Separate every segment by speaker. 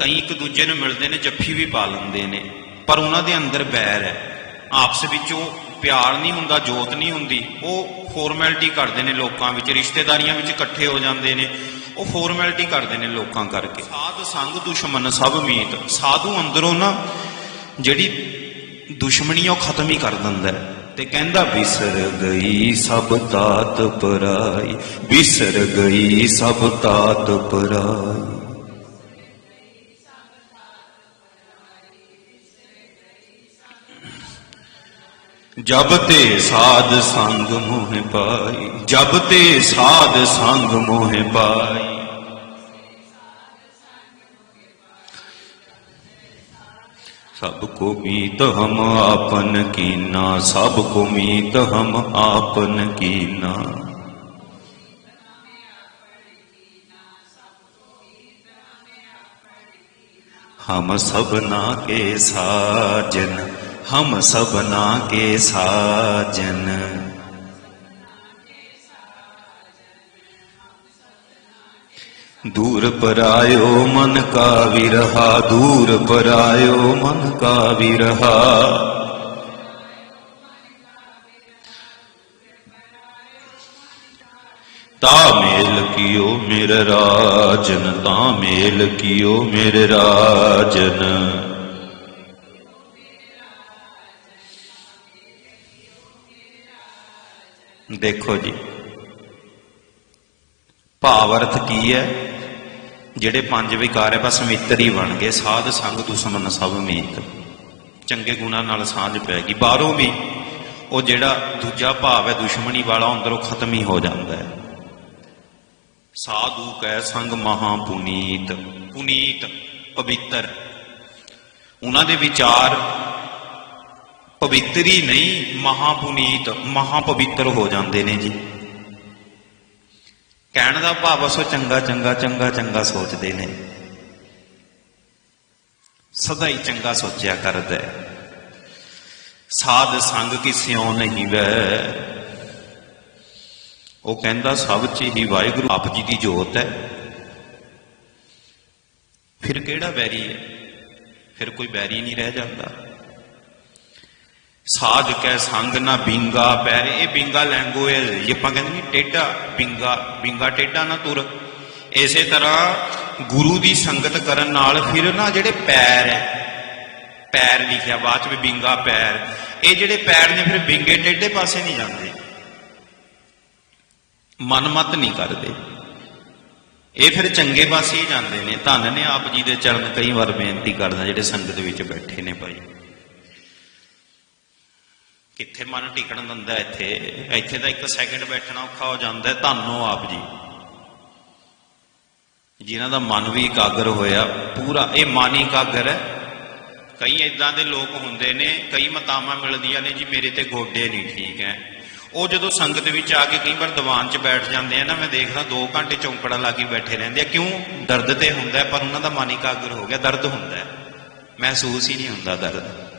Speaker 1: ਕਈ ਇੱਕ ਦੂਜੇ ਨੂੰ ਮਿਲਦੇ ਨੇ, ਜੱਫੀ ਵੀ ਪਾ ਲੈਂਦੇ ਨੇ। ਪਰ ਉਹਨਾਂ ਦੇ ਅੰਦਰ ਬੈਰ ਹੈ। ਆਪਸ ਵਿੱਚ ਉਹ ਪਿਆਰ ਨਹੀਂ ਹੁੰਦਾ, ਜੋਤ ਨਹੀਂ ਹੁੰਦੀ। ਉਹ ਫਾਰਮੈਲਿਟੀ ਕਰਦੇ ਨੇ ਲੋਕਾਂ ਵਿੱਚ, ਰਿਸ਼ਤੇਦਾਰੀਆਂ ਵਿੱਚ ਇਕੱਠੇ ਹੋ ਜਾਂਦੇ ਨੇ। ਉਹ ਫਾਰਮੈਲਿਟੀ ਕਰਦੇ ਨੇ ਲੋਕਾਂ ਕਰਕੇ। ਸਾਧ, ਸੰਗ ਦੁਸ਼ਮਨ ਸਭ ਮੀਤ। ਸਾਧੂ ਅੰਦਰੋਂ ਨਾ ਜਿਹੜੀ ਦੁਸ਼ਮਣੀ ਆ, ਉਹ ਖਤਮ ਹੀ ਕਰ ਦਿੰਦਾ ਹੈ। ਤੇ ਕਹਿੰਦਾ ਵਿਸਰ ਗਈ ਸਭ ਤਾਤ ਪਰਾਈ। ਵਿਸਰ ਗਈ ਸਭ ਤਾਤ ਪਰਾਈ। ਜਬ ਤੇ ਸਾਧ ਸੰਗ ਮੋਹਿ ਪਾਈ, ਜਬ ਤੇ ਸਾਧ ਸੰਗ ਮੋਹਿ ਪਾਈ। ਸਭ ਕੋ ਮੀਤ ਹਮ ਆਪਨ ਕੀਨਾ, ਸਭ ਕੋ ਮੀਤ ਹਮ ਆਪਨ ਕੀਨਾ। ਹਮ ਸਭਨਾ ਕੇ ਸਾਜਨ हम सबना के साजन। दूर पर आयो मन का विरहा, दूर पर आयो मन का विरहा। तामेल कियो मेरे राजन, तामेल कियो मेरे राजन। ਦੇਖੋ ਜੀ। ਭਾਵ ਅਰਥ ਕੀ ਹੈ? ਜਿਹੜੇ ਪੰਜ ਵਿਕਾਰ ਹੈ, ਬਸ ਮਿੱਤਰ ਹੀ ਬਣ ਗਏ। ਸਾਧ ਸੰਗ ਦੁਸ਼ਮਣ ਸਭ ਮੀਤ। ਚੰਗੇ ਗੁਣਾਂ ਨਾਲ ਸਾਂਝ ਪੈ ਗਈ। ਬਾਹਰੋਂ ਵੀ ਉਹ ਜਿਹੜਾ ਦੂਜਾ ਭਾਵ ਹੈ, ਦੁਸ਼ਮਣੀ ਵਾਲਾ ਅੰਦਰੋਂ ਖਤਮ ਹੀ ਹੋ ਜਾਂਦਾ ਹੈ। ਸਾਧੂ ਕੈ ਸੰਗ ਮਹਾ ਪੁਨੀਤ। ਪੁਨੀਤ, ਪਵਿੱਤਰ। ਉਹਨਾਂ ਦੇ ਵਿਚਾਰ ਪਵਿੱਤਰ ਹੀ ਨਹੀਂ ਮਹਾ ਪੁਨੀਤ ਮਹਾ ਪਵਿੱਤਰ ਹੋ ਜਾਂਦੇ ਨੇ ਜੀ। ਕਹਿਣ ਦਾ ਭਾਵ ਅਸੋ ਚੰਗਾ ਚੰਗਾ ਚੰਗਾ ਚੰਗਾ ਸੋਚਦੇ ਨੇ। ਸਦਾ ਹੀ ਚੰਗਾ ਸੋਚਿਆ ਕਰਦਾ ਸਾਧ ਸੰਗ ਕਿਸਿਓ ਨਹੀਂ ਵੈ? ਉਹ ਕਹਿੰਦਾ, ਸਭ ਚ ਹੀ ਵਾਹਿਗੁਰੂ ਆਪ ਜੀ ਦੀ ਜੋਤ ਹੈ। ਫਿਰ ਕਿਹੜਾ ਬੈਰੀ ਹੈ? ਫਿਰ ਕੋਈ ਬੈਰੀ ਨਹੀਂ ਰਹਿ ਜਾਂਦਾ। ਸਾਧ ਕੈ ਸੰਗ ਨਾ ਬਿੰਗਾ ਪੈਰ, ਇਹ ਬਿੰਗਾ ਲੈਂਗੁਏਜ ਜੇ ਆਪਾਂ ਕਹਿੰਦੇ ਨਹੀਂ ਟੇਡਾ ਬਿੰਗਾ ਬਿੰਗਾ ਟੇਡਾ ਨਾ ਤੁਰ। ਇਸੇ ਤਰ੍ਹਾਂ ਗੁਰੂ ਦੀ ਸੰਗਤ ਕਰਨ ਨਾਲ ਫਿਰ ਨਾ ਜਿਹੜੇ ਪੈਰ ਹੈ, ਪੈਰ ਲਿਖਿਆ ਬਾਅਦ ਚ ਵੀ ਬਿੰਗਾ ਪੈਰ, ਇਹ ਜਿਹੜੇ ਪੈਰ ਨੇ ਫਿਰ ਬਿੰਗੇ ਟੇਡੇ ਪਾਸੇ ਨਹੀਂ ਜਾਂਦੇ। ਮਨਮਤ ਨਹੀਂ ਕਰਦੇ। ਇਹ ਫਿਰ ਚੰਗੇ ਪਾਸੇ ਹੀ ਜਾਂਦੇ ਨੇ। ਧੰਨ ਨੇ ਆਪ ਜੀ ਦੇ ਚਰਨ ਕਈ ਵਾਰ ਬੇਨਤੀ ਕਰਦਾ ਜਿਹੜੇ ਸੰਗਤ ਵਿੱਚ ਬੈਠੇ ਨੇ ਭਾਈ। ਕਿੱਥੇ ਮਨ ਟਿਕਣ ਦਿੰਦਾ ਇੱਥੇ? ਇੱਥੇ ਤਾਂ ਇੱਕ ਸੈਕਿੰਡ ਬੈਠਣਾ ਔਖਾ ਹੋ ਜਾਂਦਾ ਧੰਨੋ ਆਪ ਜੀ। ਜਿਨ੍ਹਾਂ ਦਾ ਮਨ ਵੀ ਇਕਾਗਰ ਹੋਇਆ, ਪੂਰਾ ਇਹ ਮਨ ਇਕਾਗਰ ਹੈ। ਕਈ ਇਦਾਂ ਦੇ ਲੋਕ ਹੁੰਦੇ ਨੇ, ਕਈ ਮਤਾਵਾਂ ਮਿਲਦੀਆਂ ਨੇ, ਜੀ ਮੇਰੇ ਤੇ ਗੋਡੇ ਨਹੀਂ ਠੀਕ ਹੈ। ਉਹ ਜਦੋਂ ਸੰਗਤ ਵਿੱਚ ਆ ਕੇ ਕਈ ਵਾਰ ਦੀਵਾਨ 'ਚ ਬੈਠ ਜਾਂਦੇ ਆ ਨਾ, ਮੈਂ ਦੇਖਦਾ 2 ਘੰਟੇ ਚੌਂਕੜਾ ਲਾ ਕੇ ਬੈਠੇ ਰਹਿੰਦੇ ਆ। ਕਿਉਂ? ਦਰਦ ਤੇ ਹੁੰਦਾ ਪਰ ਉਹਨਾਂ ਦਾ ਮਨ ਇਕਾਗਰ ਹੋ ਗਿਆ, ਦਰਦ ਹੁੰਦਾ ਮਹਿਸੂਸ ਹੀ ਨਹੀਂ ਹੁੰਦਾ ਦਰਦ।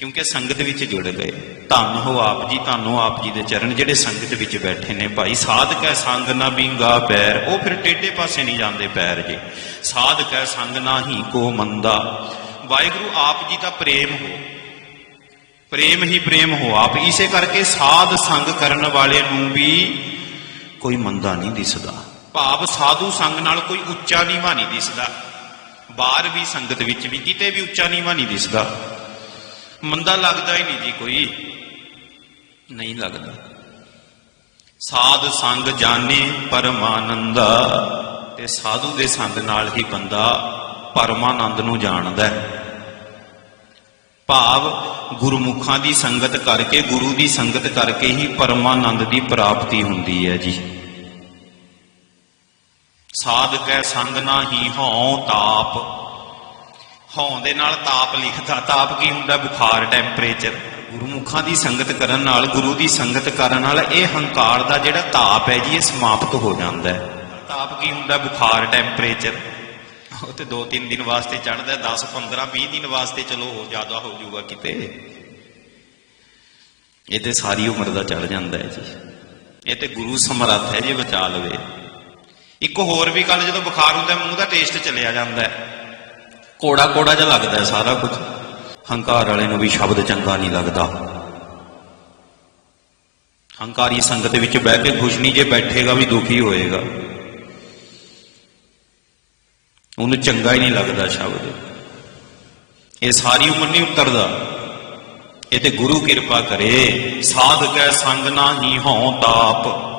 Speaker 1: ਕਿਉਂਕਿ ਸੰਗਤ ਵਿੱਚ ਜੁੜ ਗਏ। ਧੰਨ ਹੋ ਆਪ ਜੀ, ਧੰਨੋ ਆਪ ਜੀ ਦੇ ਚਰਨ ਜਿਹੜੇ ਸੰਗਤ ਵਿੱਚ ਬੈਠੇ ਨੇ ਭਾਈ। ਸਾਧ ਕੈ ਸੰਗ ਨਾ ਬਿੰਗਾ ਪੈਰ, ਉਹ ਫਿਰ ਟੇਢੇ ਪਾਸੇ ਨਹੀਂ ਜਾਂਦੇ ਪੈਰ ਜੀ। ਸਾਧ ਕੈ ਸੰਗ ਨਾ ਹੀ ਕੋ ਮੰਦਾ। ਵਾਹਿਗੁਰੂ, ਆਪ ਜੀ ਦਾ ਪ੍ਰੇਮ ਹੋ। ਪ੍ਰੇਮ ਹੀ ਪ੍ਰੇਮ ਹੋ ਆਪ। ਇਸੇ ਕਰਕੇ ਸਾਧ ਸੰਗ ਕਰਨ ਵਾਲੇ ਨੂੰ ਵੀ ਕੋਈ ਮੰਦਾ ਨਹੀਂ ਦਿਸਦਾ। ਭਾਵ ਸਾਧੂ ਸੰਗ ਨਾਲ ਕੋਈ ਉੱਚਾ ਨੀਵਾਂ ਨਹੀਂ ਦਿਸਦਾ। ਬਾਹਰ ਵੀ ਸੰਗਤ ਵਿੱਚ ਵੀ, ਕਿਤੇ ਵੀ ਉੱਚਾ ਨੀਵਾਂ ਨਹੀਂ ਦਿਸਦਾ। ਮੰਦਾ ਲੱਗਦਾ ਹੀ ਨਹੀਂ ਜੀ ਕੋਈ। ਨਹੀਂ ਲੱਗਦਾ। ਸਾਧ ਸੰਗ ਜਾਣੇ ਪਰਮਾਨੰਦਾ, ਤੇ ਸਾਧੂ ਦੇ ਸੰਗ ਨਾਲ ਹੀ ਬੰਦਾ ਪਰਮਾਨੰਦ ਨੂੰ ਜਾਣਦਾ ਹੈ। ਭਾਵ ਗੁਰਮੁਖਾਂ ਦੀ ਸੰਗਤ ਕਰਕੇ, ਗੁਰੂ ਦੀ ਸੰਗਤ ਕਰਕੇ ਹੀ ਪਰਮਾਨੰਦ ਦੀ ਪ੍ਰਾਪਤੀ ਹੁੰਦੀ ਹੈ ਜੀ। ਸਾਧ ਕੈ ਸੰਗ ਨਾ ਹੀ ਹਉ ਤਾਪ ਹਉ ਦੇ ਨਾਲ ਤਾਪ ਲਿਖਦਾ, ਤਾਪ ਕੀ ਹੁੰਦਾ? ਬੁਖਾਰ ਟੈਂਪਰੇਚਰ ਗੁਰਮੁਖਾਂ ਦੀ ਸੰਗਤ ਕਰਨ ਨਾਲ, ਗੁਰੂ ਦੀ ਸੰਗਤ ਕਰਨ ਨਾਲ ਇਹ ਹੰਕਾਰ ਦਾ ਜਿਹੜਾ ਤਾਪ ਹੈ ਜੀ, ਇਹ ਸਮਾਪਤ ਹੋ ਜਾਂਦਾ ਹੈ। ਤਾਪ ਕੀ ਹੁੰਦਾ? ਬੁਖਾਰ ਟੈਂਪਰੇਚਰ ਉਹ ਤੇ 2-3 ਦਿਨ ਵਾਸਤੇ ਚੜਦਾ 10 15 20 ਦਿਨ ਵਾਸਤੇ ਚਲੋ ਹੋ ਜ਼ਿਆਦਾ ਹੋ ਜਾਊਗਾ ਕਿਤੇ। ਇਹ ਤੇ ਸਾਰੀ ਉਮਰ ਦਾ ਚੜ ਜਾਂਦਾ ਹੈ ਜੀ। ਇਹ ਤੇ ਗੁਰੂ ਸਮਰੱਥ ਹੈ ਜੇ, ਬਚਾ ਲਵੇ। ਇੱਕ ਹੋਰ ਵੀ ਗੱਲ, ਜਦੋਂ ਬੁਖਾਰ ਹੁੰਦਾ ਮੂੰਹ ਦਾ ਟੇਸਟ ਚਲਿਆ ਜਾਂਦਾ ਹੈ। ਕੋੜਾ ਕੋੜਾ ਜਿਹਾ ਲੱਗਦਾ ਸਾਰਾ ਕੁਝ। ਹੰਕਾਰ ਵਾਲੇ ਨੂੰ ਵੀ ਸ਼ਬਦ ਚੰਗਾ ਨਹੀਂ ਲੱਗਦਾ। ਹੰਕਾਰੀ ਸੰਗਤ ਵਿੱਚ ਬਹਿ ਕੇ ਖੁਸ਼ ਨਹੀਂ, ਜੇ ਬੈਠੇਗਾ ਵੀ ਦੁਖੀ ਹੋਏਗਾ। ਉਹਨੂੰ ਚੰਗਾ ਹੀ ਨਹੀਂ ਲੱਗਦਾ ਸ਼ਬਦ। ਇਹ ਸਾਰੀ ਉਮਰ ਨਹੀਂ ਉਤਰਦਾ। ਇਹ ਤੇ ਗੁਰੂ ਕਿਰਪਾ ਕਰੇ। ਸਾਧ ਕੈ ਸੰਗ ਨਾਹੀ ਹਉ ਤਾਪ।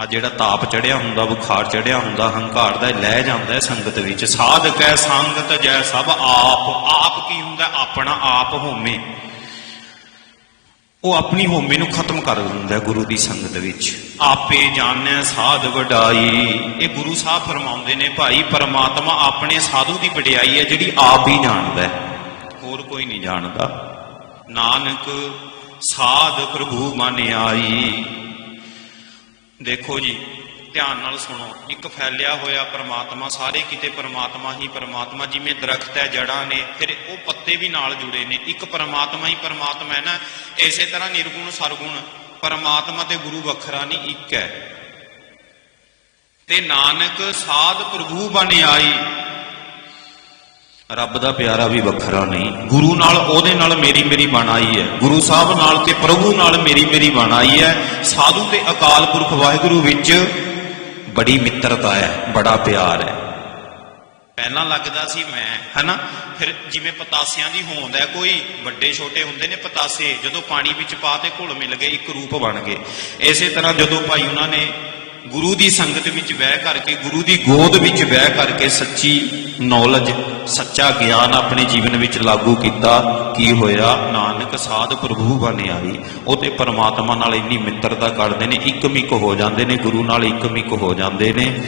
Speaker 1: ਆ ਜਿਹੜਾ ਤਾਪ ਚੜਿਆ ਹੁੰਦਾ, ਬੁਖਾਰ ਚੜਿਆ ਹੁੰਦਾ, ਹੰਕਾਰ ਦਾ ਲੈ ਜਾਂਦਾ ਹੈ ਸੰਗਤ ਵਿੱਚ। ਸਾਧ ਕੈ ਸੰਗਤ ਜੈ ਸਭ ਆਪ। ਆਪ ਕੀ ਹੁੰਦਾ? ਆਪਣਾ ਆਪ ਹੋਮੇ। ਉਹ ਆਪਣੀ ਹੋਮੇ ਨੂੰ ਖਤਮ ਕਰ ਦਿੰਦਾ ਗੁਰੂ ਦੀ ਸੰਗਤ ਵਿੱਚ। ਆਪੇ ਜਾਣੈ ਸਾਧ ਵਡਾਈ। ਇਹ ਗੁਰੂ ਸਾਹਿਬ ਫਰਮਾਉਂਦੇ ਨੇ, ਭਾਈ, ਪਰਮਾਤਮਾ ਆਪਣੇ ਸਾਧੂ ਦੀ ਵਡਿਆਈ ਹੈ, ਜਿਹੜੀ ਆਪ ਹੀ ਜਾਣਦਾ ਹੈ। ਹੋਰ ਕੋਈ ਨਹੀਂ ਜਾਣਦਾ। ਨਾਨਕ, ਸਾਧ ਪ੍ਰਭੂ ਮਨ ਆਈ। ਦੇਖੋ ਜੀ, ਧਿਆਨ ਨਾਲ ਸੁਣੋ। ਇੱਕ ਫੈਲਿਆ ਹੋਇਆ ਪਰਮਾਤਮਾ, ਸਾਰੇ ਕਿਤੇ ਪਰਮਾਤਮਾ ਹੀ ਪਰਮਾਤਮਾ, ਜਿਵੇਂ ਦਰਖਤ ਹੈ ਜੜਾਂ ਨੇ, ਫਿਰ ਉਹ ਪੱਤੇ ਵੀ ਨਾਲ ਜੁੜੇ ਨੇ। ਇੱਕ ਪਰਮਾਤਮਾ ਹੀ ਪਰਮਾਤਮਾ ਹੈ ਨਾ, ਇਸੇ ਤਰ੍ਹਾਂ ਨਿਰਗੁਣ ਸਰਗੁਣ, ਪਰਮਾਤਮਾ ਤੇ ਗੁਰੂ ਵੱਖਰਾ ਨਹੀਂ, ਇੱਕ ਹੈ। ਤੇ ਨਾਨਕ ਸਾਧ ਪ੍ਰਭੂ ਬਣ ਆਈ। ਰੱਬ ਦਾ ਪਿਆਰਾ ਵੀ ਵੱਖਰਾ ਨਹੀਂ। ਗੁਰੂ ਨਾਲ ਉਹਦੇ ਨਾਲ ਮੇਰੀ ਮੇਰੀ ਬਣ ਆਈ ਹੈ। ਗੁਰੂ ਸਾਹਿਬ ਨਾਲ ਤੇ ਪ੍ਰਭੂ ਨਾਲ ਮੇਰੀ ਮੇਰੀ ਬਣ ਆਈ ਹੈ। ਸਾਧੂ ਤੇ ਅਕਾਲ ਪੁਰਖ ਵਾਹਿਗੁਰੂ ਵਿੱਚ ਬੜੀ ਮਿੱਤਰਤਾ ਹੈ, ਬੜਾ ਪਿਆਰ ਹੈ। ਪਹਿਲਾਂ ਲੱਗਦਾ ਸੀ ਮੈਂ, ਹਨਾ? ਫਿਰ ਜਿਵੇਂ ਪਤਾਸਿਆਂ ਦੀ ਹੋਂਦ ਹੈ, ਕੋਈ ਵੱਡੇ ਛੋਟੇ ਹੁੰਦੇ ਨੇ ਪਤਾਸੇ, ਜਦੋਂ ਪਾਣੀ ਵਿੱਚ ਪਾ ਤੇ ਘੁਲ ਮਿਲ ਗਏ, ਇੱਕ ਰੂਪ ਬਣ ਗਏ। ਇਸੇ ਤਰ੍ਹਾਂ ਜਦੋਂ ਭਾਈ ਉਹਨਾਂ ਨੇ ਗੁਰੂ ਦੀ ਸੰਗਤ ਵਿੱਚ ਬਹਿ ਕਰਕੇ, ਗੁਰੂ ਦੀ ਗੋਦ ਵਿੱਚ ਬਹਿ ਕਰਕੇ ਸੱਚੀ ਨੌਲੇਜ ਸੱਚਾ ਗਿਆਨ ਆਪਣੇ ਜੀਵਨ ਵਿੱਚ ਲਾਗੂ ਕੀਤਾ, ਕੀ ਹੋਇਆ? ਨਾਨਕ ਸਾਧ ਪ੍ਰਭੂ ਬਣ ਆਈ। ਉਹ ਤੇ ਪਰਮਾਤਮਾ ਨਾਲ ਇੰਨੀ ਮਿੱਤਰਤਾ ਕਰਦੇ ਨੇ ਇੱਕਮਿਕ ਹੋ ਜਾਂਦੇ ਨੇ, ਗੁਰੂ ਨਾਲ ਇੱਕਮਿਕ ਹੋ ਜਾਂਦੇ ਨੇ।